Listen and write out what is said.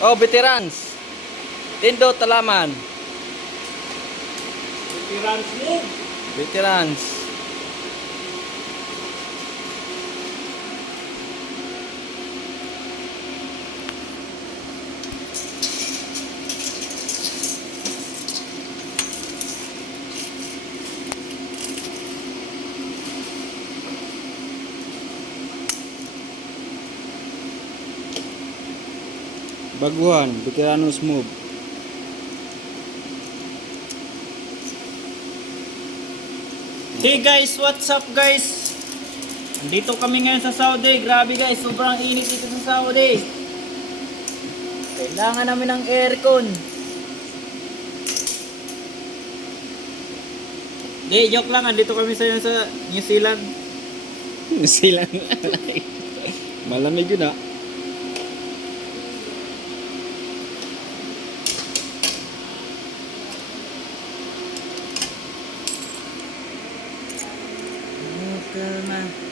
Oh, veterans. Tindo Talaman. Veterans mo. Veterans. Baguhan, Veteranos Move. Hey guys, what's up guys? Andito kami ngayon sa Saudi. Grabe guys, sobrang init dito sa Saudi. Kailangan namin ng aircon. Di, joke lang. Andito kami sa New Zealand. Sila. Malamig yun ah. Ito na.